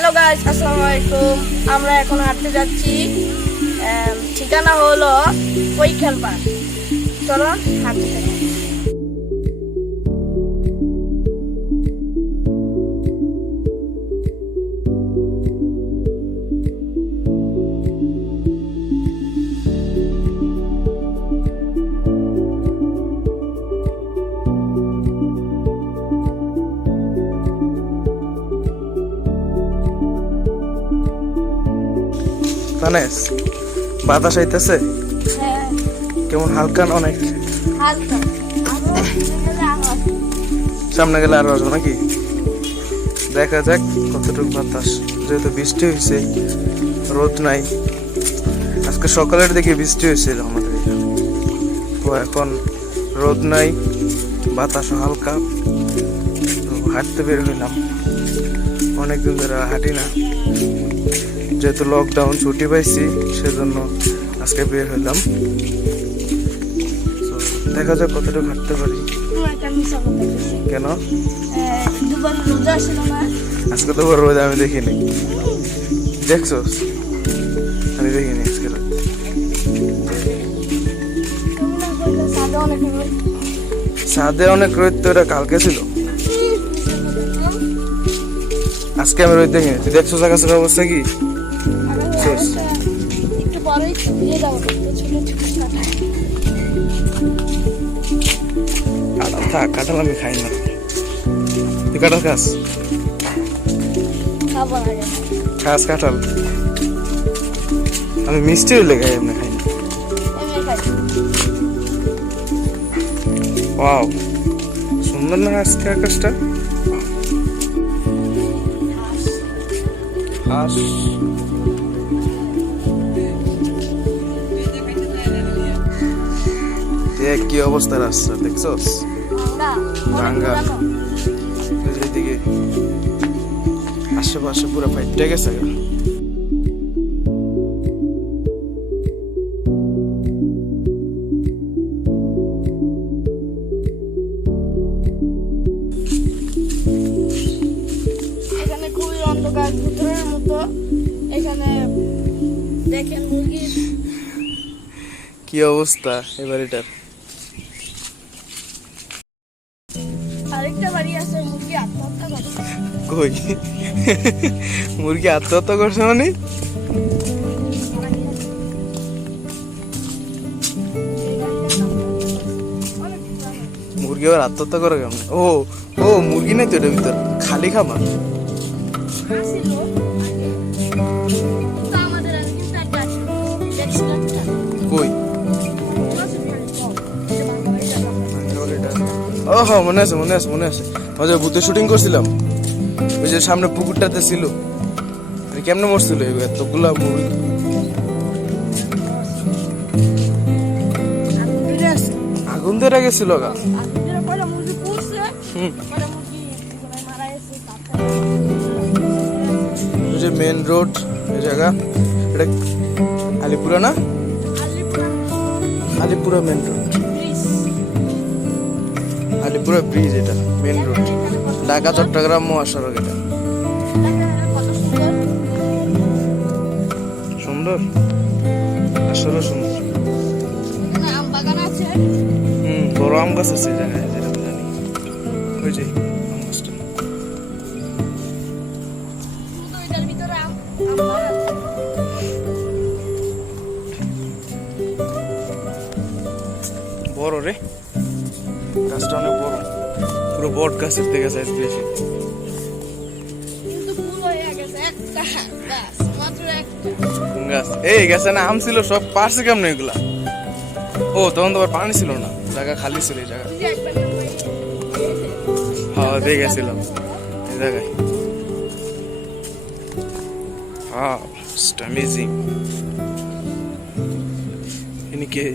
Hello guys, আসসালামু আলাইকুম। আমরা এখন হাঁটতে যাচ্ছি। ঠিকানা হলো কৈখান পার্ক। চলো হাঁটতে যাই। তানেস, বাতাস আইতেছে হ্যাঁ, কেমন? হালকা না অনেক? হালকা। সামনে গেলে আরো আসবো নাকি? দেখা যাক কতটুকু বাতাস। যেহেতু বৃষ্টি হয়েছে, রোদ নাই। আজকে সকালের দিকে বৃষ্টি হয়েছিল আমাদের এখানে। তো এখন রোদ নাই, বাতাসও হালকা। তো হাঁটতে বের হইলাম। অনেকদিন ধরে হাঁটি না, যেহেতু লকডাউন ছুটি পাইছি সেজন্য আজকে বের হইলাম। দেখা যাক কতটুকু হাঁটতে পারি। কেন? আজকে তো রোদ আমি দেখিনি। দেখছো? আমি দেখিনি আজকে রোদ। ছাদে অনেক রোদ, তো এটা কালকে ছিল। আজকে আমি রোদ দেখিনি। তুই দেখছো আকাশের অবস্থা কি? কাঁঠাল থাক, কাঁঠাল আমি খাই না। তুই কাঁঠাল খাস? খাস কাঁঠাল? আমি মিষ্টি হইলে খাই, এমনি খাই না। ওয়াও, সুন্দর না আজকে আকাশটা? হাঁস দেখ কি অবস্থা রাস্তা, দেখছস? ভাঙ্গা। এদিকে আশেপাশে পুরো ফাইটে গেছে। এখানে খুবই অন্ধকার, ভুতুরের মতো। এখানে দেখেন মুরগির কি অবস্থা এবার এটার। আরেকটা বাড়ি আছে, মুরগি আত্মহত্যা করছে। কই? মুরগি আত্মহত্যা করছে মানে? মুরগি আবার আত্মহত্যা করে কেমন? ও ও, মুরগি নাই তো এটার ভিতর, খালি খামার। কই? ও হ্যাঁ, মনে আছে মনে আছে মনে আছে। ওই যে ভূতের শুটিং করছিলাম, ওই যে সামনে পুকুরটাতে ছিল। কেমনে মরছিল এতগুলা মুরগি? আগুন ধরে গেছিল গা। ওই যে মেন রোড, এই জায়গা এটা আলিপুরা না? Alipura main road, Alipura bridge, এটা মেন রোড, ঢাকা চট্টগ্রাম মহাসড়ক। এটা সুন্দর, আসলে সুন্দর। বড় আম গাছ আছে জায়গায়, যেটা জানি। ওই যে আম গাছটা। বড় রে গাছটা, অনেক বড়, পুরো বট গাছের থেকে সাইজ বেশি। গাছ এই গাছে না আম ছিল, সব পারছে কেমন এগুলা? ও তখন তো পানি ছিল না, জায়গা খালি ছিল। এই জায়গা হ্যাঁ দিয়ে গেছিলাম এই জায়গায়। হ্যাঁ, অ্যামেজিং। ইনি কে?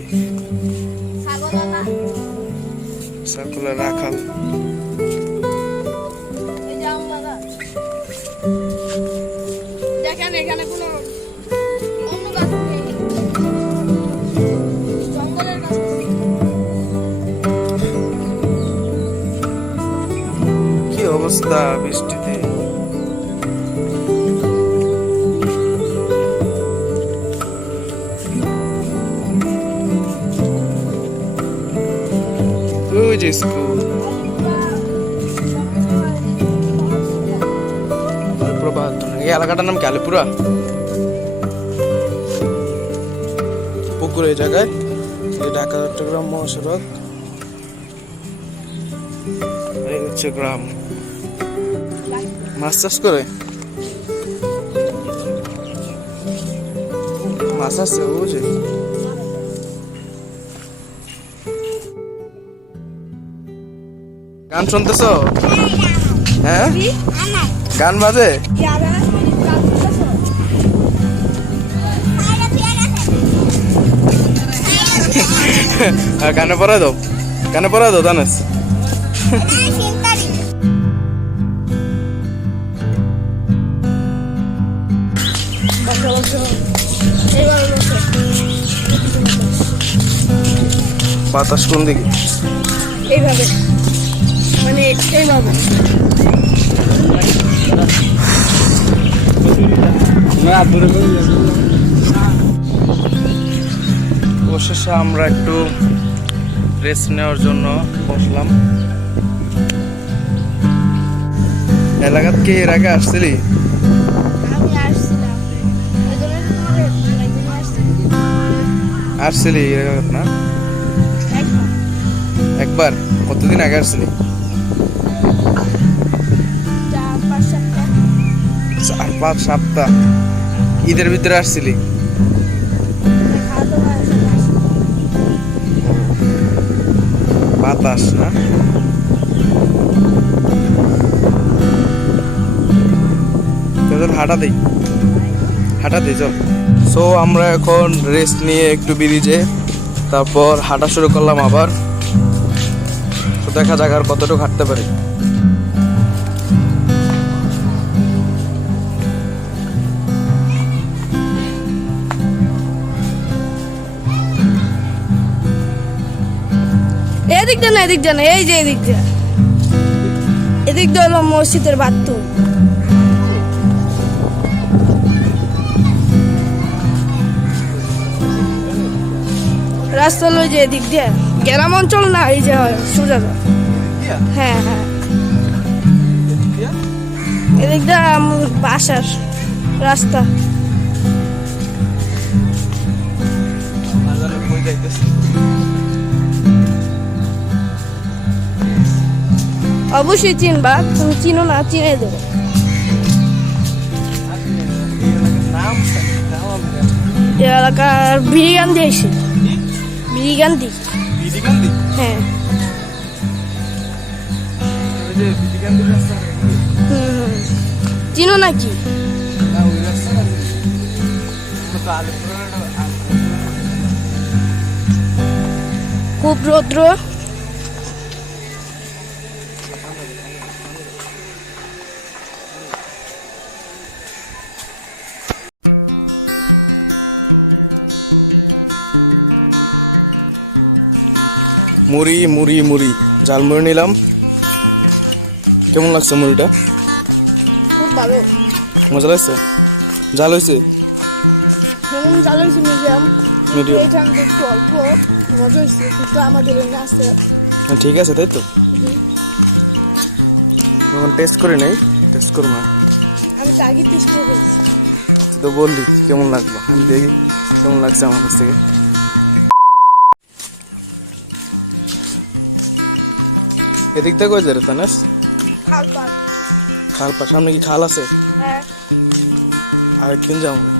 সাকুলা রাখাল। দেখেন এখানে কোনো অন্য গাছ নেই, জঙ্গলের গাছ। কি অবস্থা বৃষ্টিতে? মিষ্টি স্কুল। এই এলাকাটার নাম কি? আলিপুরা পুকুর এই জায়গায়। এই ঢাকা চট্টগ্রাম মহাসড়ক, এই হচ্ছে গ্রাম। মাছ চাষ করে, মাছ আছে বুঝে। গান শুনতেছ? হ্যাঁ, গান বাজে। কানে পড়াই দাও, কানে পড়াই দাও দানেশ। বাতাস কোন দিকে? এইভাবে, মানে এইভাবে। অবশেষে আমরা একটু রেস্ট নেওয়ার জন্য বসলাম। এলাকাত কি এর আগে আসছিলি? আসছিলি এলাকাত না? একবার? কতদিন আগে আসছিলি? 4-5 সপ্তাহ। ঈদের ভিতরে আসছিলি? বাতাস না? তোদের হাঁটা দেই, হাঁটা দেই চল। সো আমরা এখন রেস্ট নিয়ে একটু ব্রিজে, তারপর হাঁটা শুরু করলাম আবার। তো দেখা যাক আর কতটুকু হাঁটতে পারি। এদিক দিয়ে না, এদিক দিয়ে না, এই যে এদিক দিয়ে। এদিক দিয়ে হলো মসজিদের বাথরুম। রাস্তা হলো যে এদিক দিয়ে, গ্রাম অঞ্চল না, এই যে সোজা। হ্যাঁ হ্যাঁ, এদিক দিয়ে বাসার রাস্তা। অবশ্যই চিনবা, তুমি চিনো না, চিনে দেবো। এই এলাকার বিরিগান্ধি এসে, বিরিগান্ধি। হ্যাঁ, চিনো নাকি? খুব রৌদ্র। মুড়ি মুড়ি মুড়ি, ঝালমুড়ি নিলাম। কেমন লাগছে মুড়িটা? খুব ভালো, মজা লাগছে? ঝাল হয়েছে? ঝাল হয়েছে মিডিয়াম। মিডিয়াম। এখানে একটু অল্প মজা হয়েছে, কিন্তু আমাদের এখানে আছে। ঠিক আছে তাই তো, এখন টেস্ট করে নেই, টেস্ট করবো না। আমি তো আগে টেস্ট করে গেছি। তুই তো বললি কেমন লাগলো, আমি দেখি কেমন লাগছে আমার কাছ থেকে। এদিক থেকে কই যাবে তানেশ? খাল পার। খাল পার, সামনে কি খাল আছে? হ্যাঁ, আরেকদিন যাবো না,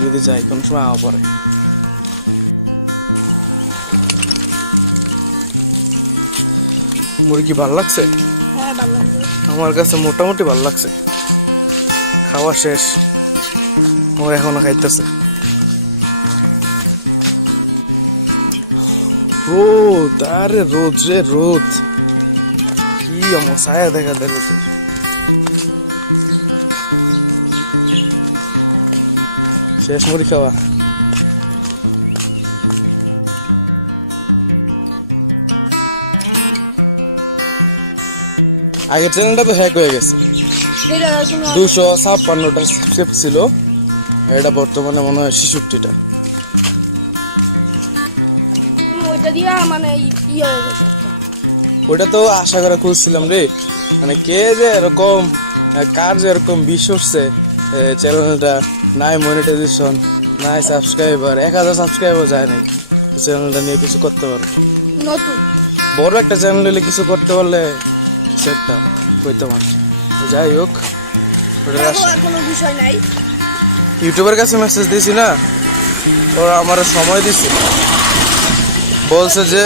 যদি যাই কোন সময় আওয়া পরে। মুড়ি কি ভালো লাগছে? হ্যাঁ ভালো লাগছে। আমার কাছে মোটামুটি ভালো লাগছে। খাওয়া শেষ, ও এখনো খাইতেছে। রোদ, আরে রোদ রে রোদ, কি আমার ছায়া দেখা দেয় রোদে। শেষ মুড়ি খাওয়া। আগের চ্যানেলটা তো হ্যাক হয়ে গেছে, 256টা স্টেপ ছিল, এটা বর্তমানে মনে হয় 66টা। ওইটা দিয়া মানে ই হয়ে গেছে একটা। ওটা তো আশা করে খুঁজছিলাম রে, মানে কে যে এরকম কার যে এরকম বিষ উঠছে চ্যানেলটা, নাই মনিটাইজেশন নাই সাবস্ক্রাইবার, 1000 সাবস্ক্রাইবার যায় নাই, চ্যানেলটা নিয়ে কিছু করতে পারে। নতুন বড় একটা চ্যানেল হলে কিছু করতে পারলে সেটা কইতে পারছে। যাই হোক, ওটার আশা। আর কোনো বিষয় নাই। ইউটিউবের কাছে মেসেজ দিয়েছি না, ওরা আমার সময় দিছে, বলছে যে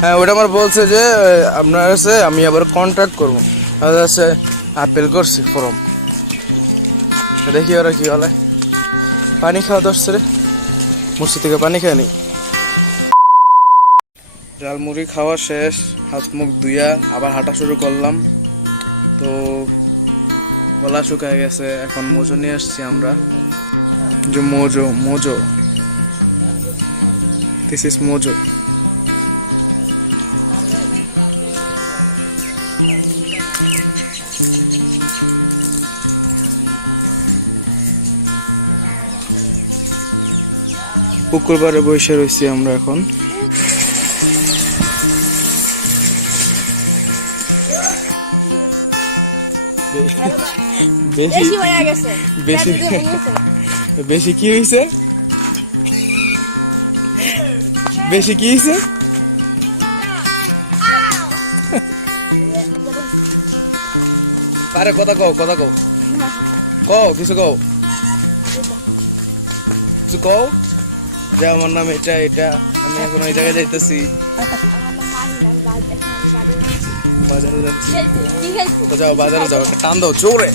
হ্যাঁ ওটা আমার বলছে যে আপনার কাছে আমি আবার কন্ট্যাক্ট করবো, আমার কাছে আপেল করছি ফর্ম, দেখি ওরা কি বলে। পানি খাওয়া দশছে রে, মুর্শি থেকে পানি খেয়ে নি। ঝালমুড়ি খাওয়া শেষ, হাত মুখ ধুইয়া আবার হাঁটা শুরু করলাম। তো গলা শুকায় গেছে, এখন মোজো নিয়ে আসছি আমরা, যে Mojo Mojo, this is Mojo. পুকুর পাড়ে বসে রয়েছি আমরা এখন। বেশি বেশি হয়ে গেছে। বেশি পেট দিয়ে ভেঙেছে। বেশি কি হয়েছে? বেশি কি হয়েছে? আরে কথা কও, কথা কও, কও কিছু কও, কিছু কও যে আমার নাম এটা এটা, আমি এখন ওই জায়গায় যাইতেছি, বাজারে যাচ্ছি। তো যাও বাজারে যাও, একটা টান দাও জোরে।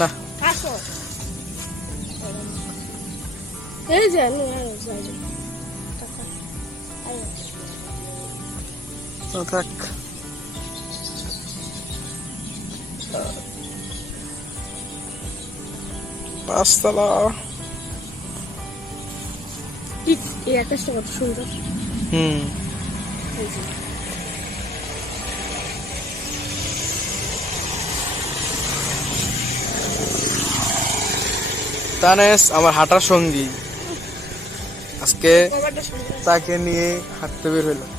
না এই যে থাক, পাঁচতলা। এই আকাশটা কত সুন্দর। তানেস আমার হাঁটার সঙ্গী, আজকে তাকে নিয়ে হাঁটতে বের হইলাম।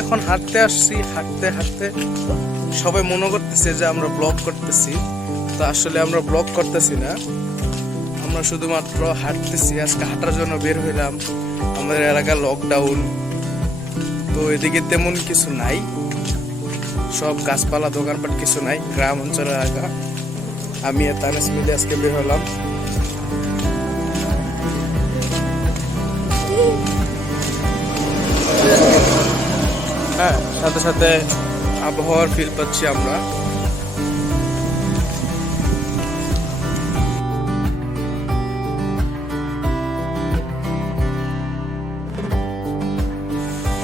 এখন হাঁটতে আসছি, হাঁটতে হাঁটতে সবাই মনে করতেছে যে আমরা ব্লগ করতেছি, তো আসলে আমরা ব্লগ করতেছি না, আমরা শুধুমাত্র হাঁটতেছি। আজকে হাঁটার জন্য বের হইলাম। আমাদের এলাকা লকডাউন, তো এদিকে তেমন কিছু নাই, সব গাছপালা দোকানপাট কিছু নাই, গ্রাম অঞ্চলের এলাকা। আমি আর তানিস মিলে আজকে বের হলাম। হ্যাঁ, সাথে সাথে আবহাওয়ার ফিল পাচ্ছি আমরা।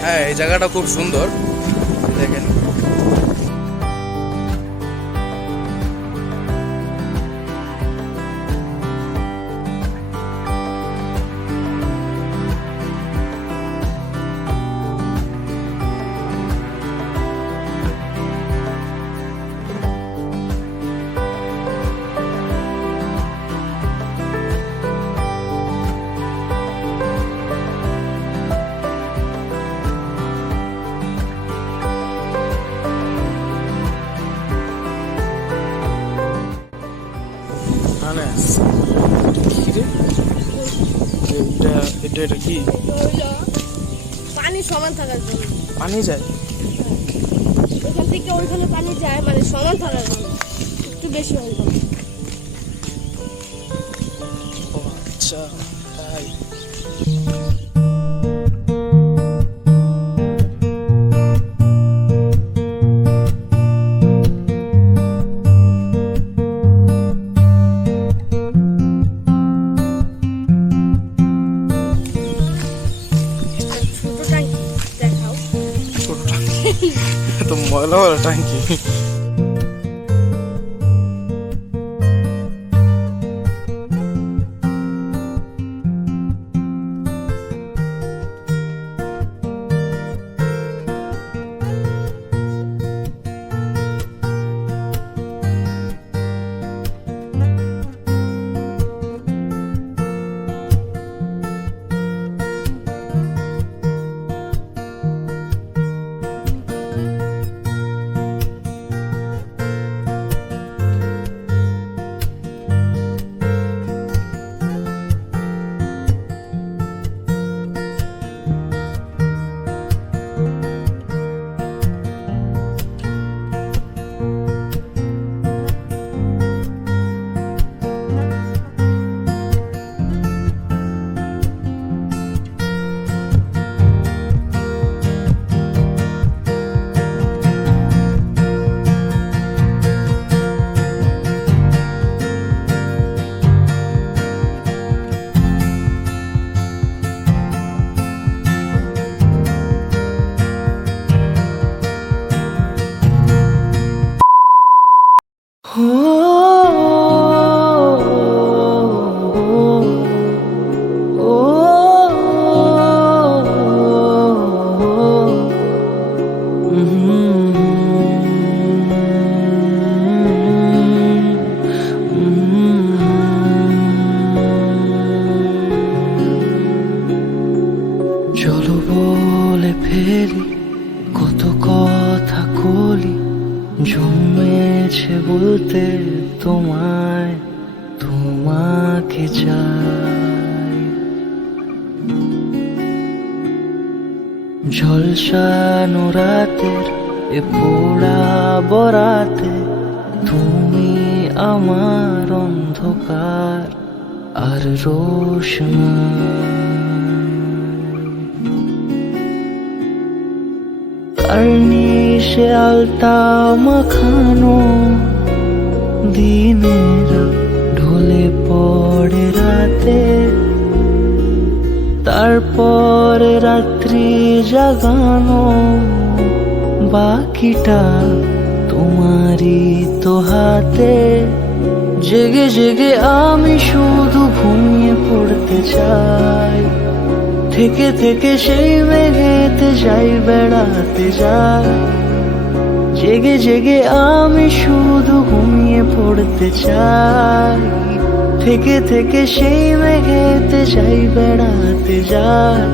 হ্যাঁ, এই জায়গাটা খুব সুন্দর, দেখেন। এটা কি পানি সমান থাকার জন্য পানি যায়? ওখান থেকে ওইখানে পানি যায়, মানে সমান থাকার জন্য, একটু বেশি হয়ে যাবে। ও আচ্ছা, তাই। তো ময়লা হলো ট্যাঙ্কি। চলো বলে ফেলি কত কথা কলি, জমেছে বলতে তোমায়, তোমাকে চাই। ঝলসানো রাতের এ পোড়া বরাতে তুমি আমার অন্ধকার আর রোশনাই। কার্নিশে আলতা মাখানো দিনেরা ঢলে পড়ে রাতে, তারপরে রাত্রি জাগানো বাকিটা তোমারই তো হাতে। জেগে জেগে আমি শুধু ঘুমিয়ে পড়তে চাই, থেকে থেকে সেই মেঘেতে যাই বেড়াতে যাই। জেগে জেগে আমি শুধু ঘুমিয়ে পড়তে চাই, থেকে থেকে সেই মেঘেতে যাই বেড়াতে যাই,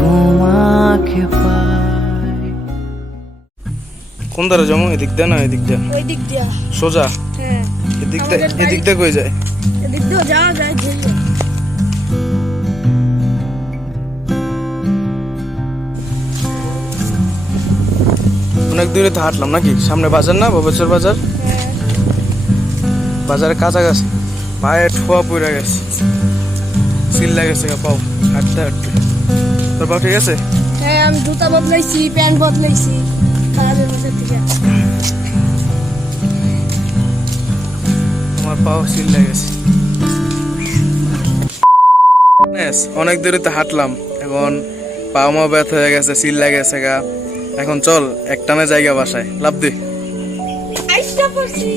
তোমাকে পাই। কোন ধারে জমো, এদিক দিয়ে না এদিক দিয়ে? ওই দিক দিয়া। সোজা হ্যাঁ, এদিক দিয়ে কই যায়? এদিক দিয়েও যাওয়া যায় ঝিলে। অনেক দূরে তো হাঁটলাম নাকি? সামনে বাজার না, বছর বাজার। হ্যাঁ, বাজারে কাছাকাছি পায়ে ঠোয়া পড়ে গেছে, চিল্লা গেছে গা পাও হাঁটতে হাঁটতে। তোর পাও ঠিক আছে? হ্যাঁ, আমি জুতা বদলাইছি, প্যান্ট বদলাইছি কাজের বছর থেকে। আমার পাও চিল্লা গেছে। অনেক দূরে তো হাঁটলাম, এখন পাও মা ব্যথা হয়ে গেছে, চিল্লা গেছে গা। এখন চল একটানে জায়গা বাসায় লাভ দে। আইসটা পড়ছি।